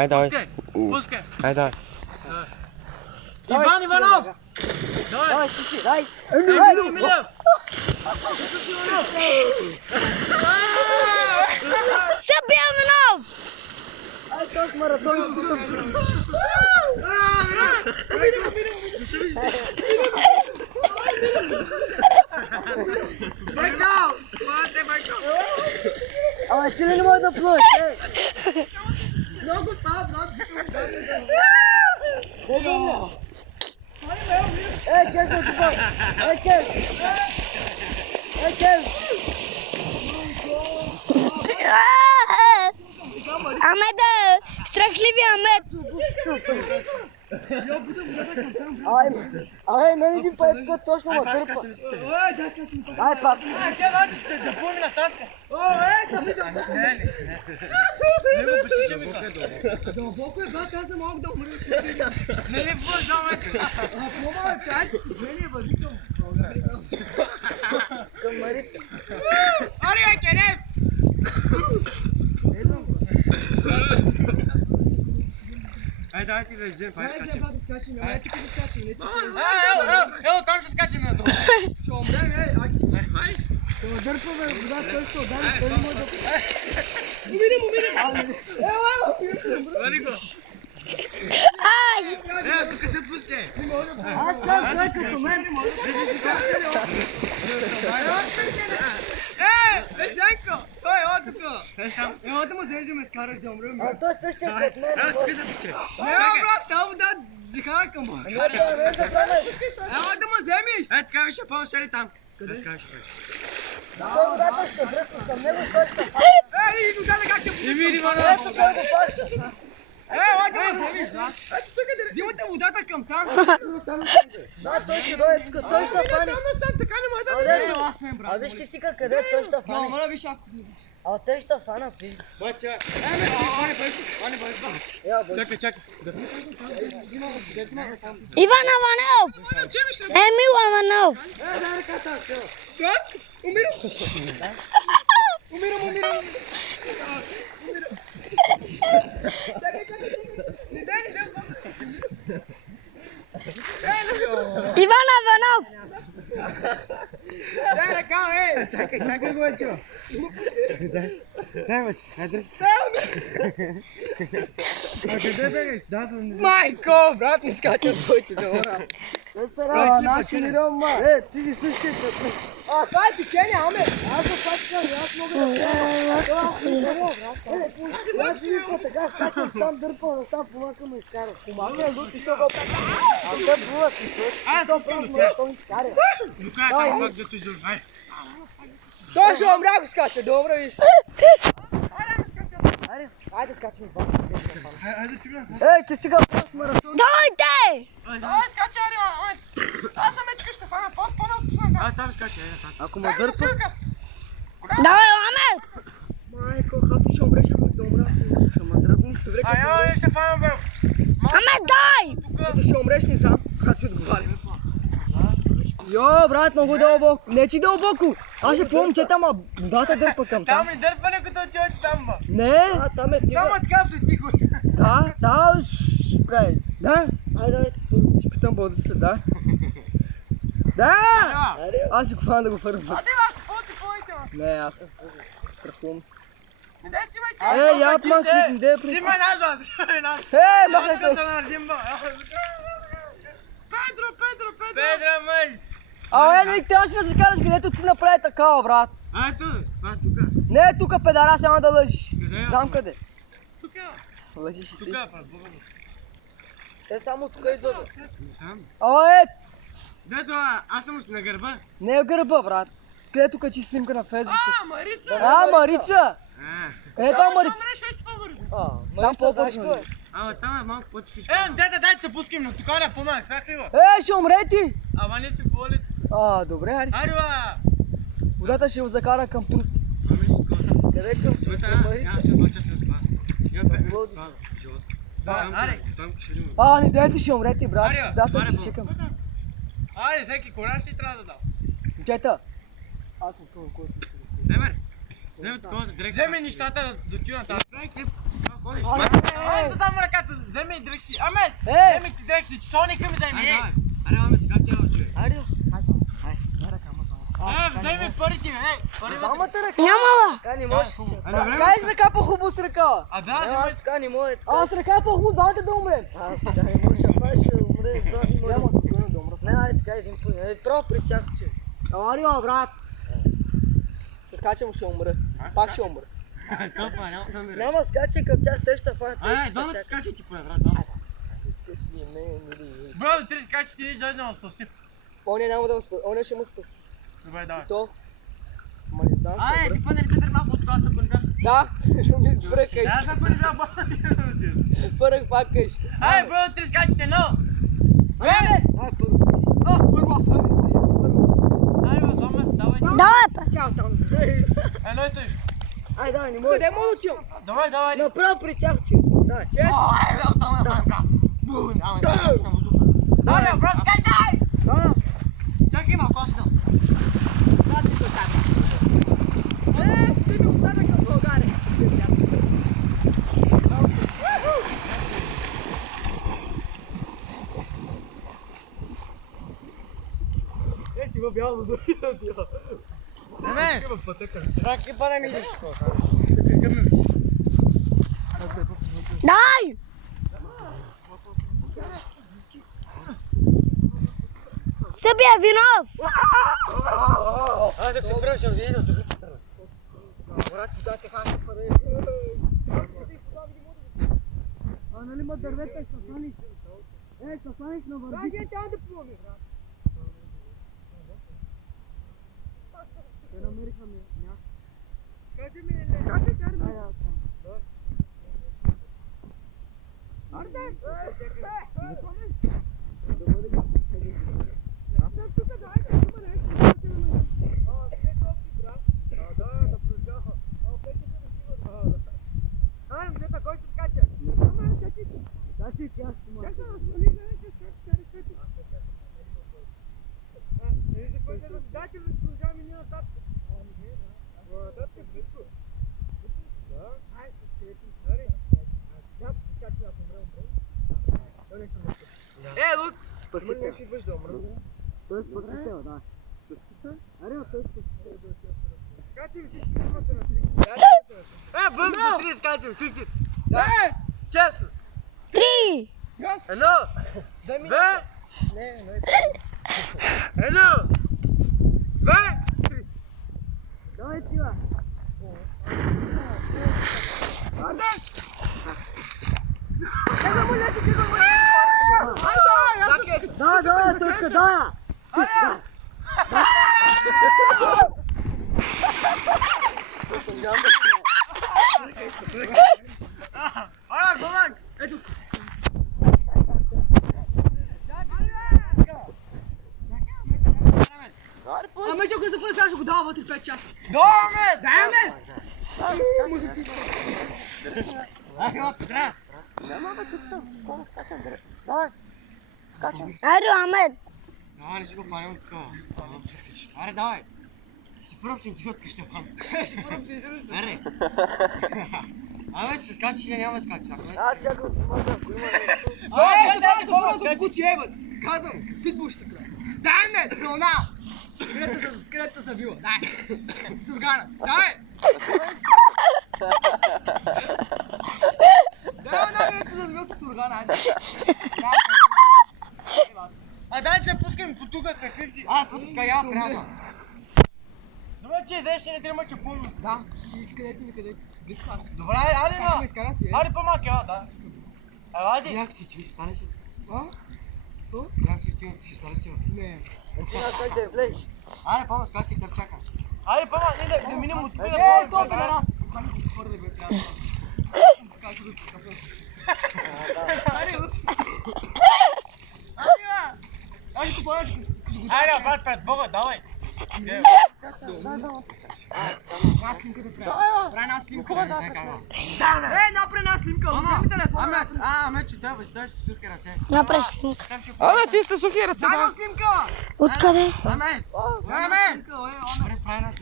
Хайде, давай. Пускай. Хайде, давай. Иван Иванов! Давай, ти си, дай! Емил Милев! Съби Иванов! Ай, как маратон съм. Байкал! Мате, Байкал! Ама ти ли не може да плуваш, Много това, брат! Кев съм тук! Кев! Кев! Ахмед, страхливи Ахмед! Ай, мен един път тук точно ма кърпа. Ой, дай се нашим. Ай, пак. Да плуми на статка. Да видам. Не го притичаме. Дълбоко е, брат, аз не мога да умра. Не ли бъждаме? Помага, кай, жени, бъди към. Към Марица. Ари, Керев! Айде, давай ти да иззем, пай скачим. Да скачим, ай, тук да скачим. Ево, там ще скачим на това. Ще умрем, ай. Ще ме дърпаме вода, той ще отдаме, той не може да... Умирам. Ево! Вари го. Тук се пусти. Аз казвам, той като мен. Везенко! Той е тук! Ево да му вземеш да ме скараш да умрем. А той същия пред мен. Тук се пусти. Не, брат, тази вода дихава към бъл. Ево да му вземеш! Така виж, по-ще ли там? Къде? Така виж, Той водата ще бръсне към него, той ще фаща. Ей, водата как те пусти? Ето той го фаща. Ево да му вземеш, брат. Взимате водата към там. Да, той ще дойде тук, той ще фане. Така не може да Абе, аз мен, брат. а виж кисика къде, той ще фане. Моля, виж ако... А те ще фанат, виж. Бача. Чакай. Иван Иванов! Емил Иванов! Дай ръката. Как? Умирам. Не дай. Иван Иванов! Дай ръка, Чакай го, чо. Дай, бе, дръж. Къде бегай? Майко, брат, не скача с бойче, да мора. Той стара, наши мирон, ма. Ти си същия като. Това е течение, аме. Аз се фащам и аз мога да фащам. Аз ще ви така скачам там, дърпам, там помака ме изкара. Помака е лут и що го така. А те плуват и то просто маратон изкара. Лука, как да ти журнай? Той ще умря, ако скача, добре виж. Айде скачаме два. Айде ти бе. Ке сега просто маратон. Дойде! Давай, скача, Арима. Аз съм етика ще фана, по-напусна. Там скачай, там. Ако ме дърпа. Давай, Ахмед! Майко, хати ще умреш, ами да умря. Ще ме дръпни. Добре, Айде, ще фана, бе. Ахмед, дай! като ще умреш не сам, аз си отговарям. Йо, брат, много дълбоко. Не че дълбоко. Аз ще плувам, че там, а водата дърпа към там. Там ли дърпане като човек там, ба? Не. Там е тиха. Само така се тихо. Да, прави. Да. Айде, първо ще питам бодъста, да. Да! Аз ще го фана да го фървам. Аде, аз какво ти поите, ба? Не, аз. Страхувам се. Не дай си, бе, Я махни, не при... Ти ме назва, аз. Махай Аз то. да наредим, ба. Педро, мъж. Не, трябваше да се караш където ти направи такава, брат. Ето, това тука. Не, тука педара, няма да лъжиш. Къде е? Знам къде. Тук е. Лъжиш и ти. Тук е, брат, бъгано. Те само тук идват. Не знам. Дето, аз съм на гърба. Не е гърба, брат. Където качи снимка на Фейсбук. Марица. Марица! Къде е това Марица? Там по-бързо е. Ама там е малко по-тихичко. Дай да се пускам на тука, не помага, сахрива. Ще умре ти! Ама не си боли. Добре, хари. Арива! Водата ще го закара към труд. Ами си кода. Къде към Света, аз се обача след това. Има 5 минути това живот. Там ще ли му? Не дайте, ще умре ти, брат. Ария, Да, ще чекам. Айде, всеки кораж си трябва да дам. Момчета. Аз съм това, който... Не, бе. Вземе такова директно. Вземе нещата да отида на тази. Това ходиш. Айде, да Еми ти дрехи, читоника ми дай ми, ей! Аре, маме, скачай, човек. Айде, дай ръка, ама само. Дай ми парите, ей! Двамата ръка. Няма бе. Така не можеш. А на време... Така и с ръка по-хубаво с ръка. А да, Аз така не мога. Аз ръка е по-хубаво, давайте да умрем. Аз така не мога, шапа ще умре. Няма спокойно да умра. Не, айде така един път. Право при тях, че. Ама рио, брат. Се скачам, ще умра. Пак ще умра. Стопа, няма да ми Няма скачай към тях, те ще фанат. Ай, двамата скачайте, поне, брат, двамата. бро, ти скачи, ти дойде да ме спаси. Оня няма да ме спаси. Оня ще ме спаси. Добре, давай. То. Ма не знам. Ай, ти па нали те тръгнах от това, ако не бях. Да, ми бръкай. Аз ако не бях баба, Пърък пак кажеш. ай, бро, ти скачите, но! Време! Ай, първо. Първо аз. Ай, бро, двамата, давай. Давай бе. Чао там. Едно и стоиш. Ай, давай, не мога. Къде му учим? Давай, давай. Направо при тях, че. Да, честно. Ай, бро, там е брат. Бу, давай, скачи на въздуха. Давай, бро, скачай! Да. Чакай малко, аз идам. Ти ми остана към България. Е, ти го бяло да бяло. Не, Има пътека. чакай па да ми идеш. Дай. Събия винов. Аз ще се връщам, да идем. Брат, ти дайте хака пари. А нали ма дървета ще станиш? Ще станиш на върби. Брат, я тя да плюми, брат. Те намериха ми място. Кажи ми, не. Кажи, кажи ми. Лук! Спасител. Ще идваш да умра. Той е спасител, да. Аре, той е спасител. Бъмто, три скачам, всички. Дай! Честно. 3. Едно. Дай ми. Две. Не, не. Едно. Две. Давай, тила. Да, точка, да. Ара, голак. Ето. Ама че ако зафър, сега ще го дава вътре 5 часа. Доме. Даме! Айде, Ахмед. Не си го панем такова. Аре, давай. Ще пробвам чутка, ще пам. Ще първо се изръжда. Аре. Абе, ще скачиш или няма да скачиш? Чакай, може ако има нещо. Ще дайте първото куче, ебът! Казвам, питбул ще така. Дай ме, зона! Скелета са била, дай! Сургана, дай! Дай една минута да забил с сургана, айде! А дай да пускаме по тук с крипти. Путиска, я прязвам. Добре, че излезеш и не трябва, че пълно. Да, никъде. Добре, айде, Сега ще ме ма. изкарат и Айде по-малки, да. Айде. Як си, че ще станеш ли? А? Як си, че ще станеш ли? Не. Как да влезеш? Аре, помня, скачай, да чакам. Айде по-малки, да минем от тук. То бе на нас! Хвърли го, трябва да. Така ще го покажа. Айде, Айде, купаваш го. айде, брат, пред Бога, давай. Една снимка да правя. Правя една снимка. Направи една снимка. Вземи телефона. Аме, че трябва да си сухи ръце. Направи снимка. Абе, ти са сухи ръце. Дай една снимка. Откъде? Аме! Дай една снимка, Прави една